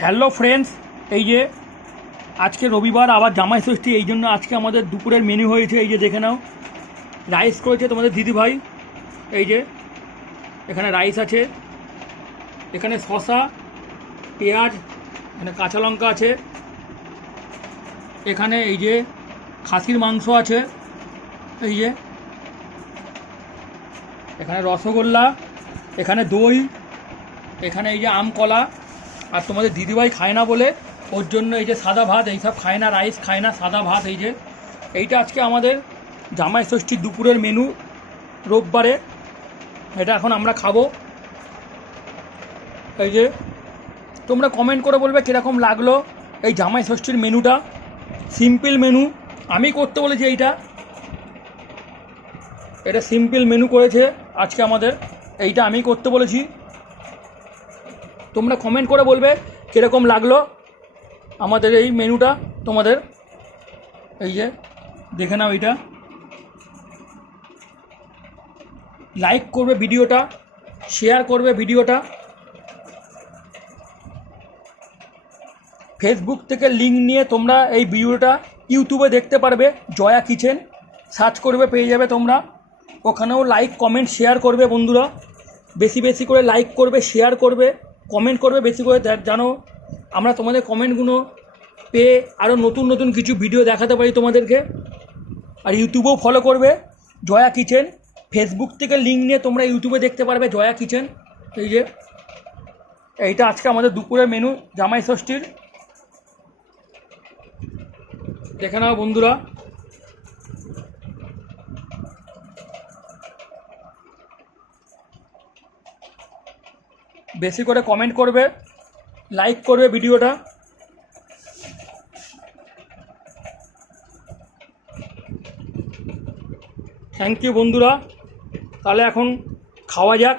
Hello friends, এই যে আজকে রবিবার আবার জামাই ষষ্ঠী, এই জন্য আজকে আমাদের দুপুরের মেনু হয়েছে। এই যে দেখে নাও, রাইস করেছে তোমাদের দিদিভাই। এই যে এখানে রাইস আছে, এখানে শসা, পেঁয়াজ, এখানে কাঁচা লঙ্কা আছে, এখানে এই যে খাসির মাংস আছে, এই যে এখানে রসগোল্লা, এখানে দই, এখানে এই যে আম কলা। আর তোমাদের দিদিভাই খায় না বলে ওর জন্য এই যে সাদা ভাত, এইসব খায় না, রাইস খায় না, সাদা ভাত। এই যে এইটা আজকে আমাদের জামাই ষষ্ঠীর দুপুরের মেনু রোববারে। এটা এখন আমরা খাবো। এই যে তোমরা কমেন্ট করে বলবে কীরকম লাগলো এই জামাই ষষ্ঠীর মেনুটা। সিম্পল মেনু, আমি করতে বলেছি। এটা সিম্পল মেনু করেছে আজকে আমাদের, এইটা আমি করতে বলেছি। তোমরা কমেন্ট করে বলবে কীরকম লাগলো আমাদের এই মেনুটা তোমাদের। এই যে দেখে নাও, এইটা লাইক করবে ভিডিওটা, শেয়ার করবে ভিডিওটা। ফেসবুক থেকে লিঙ্ক নিয়ে তোমরা এই ভিডিওটা ইউটিউবে দেখতে পারবে। জয়া কিচেন সার্চ করবে, পেয়ে যাবে তোমরা। ওখানেও লাইক কমেন্ট শেয়ার করবে বন্ধুরা, বেশি বেশি করে লাইক করবে, শেয়ার করবে, কমেন্ট করবে বেশি করে, জানো আমরা তোমাদের কমেন্টগুলো পেয়ে আরও নতুন নতুন কিছু ভিডিও দেখাতে পারি তোমাদেরকে। আর ইউটিউবেও ফলো করবে জয়া কিচেন। ফেসবুক থেকে লিঙ্ক নিয়ে তোমরা ইউটিউবে দেখতে পারবে জয়া কিচেন। এই যে এইটা আজকে আমাদের দুপুরের মেনু জামাই ষষ্ঠীর। দেখে নাও বন্ধুরা। বেশি করে কমেন্ট করবে, লাইক করবে ভিডিওটা। থ্যাংক ইউ বন্ধুরা। তাহলে এখন খাওয়া যাক।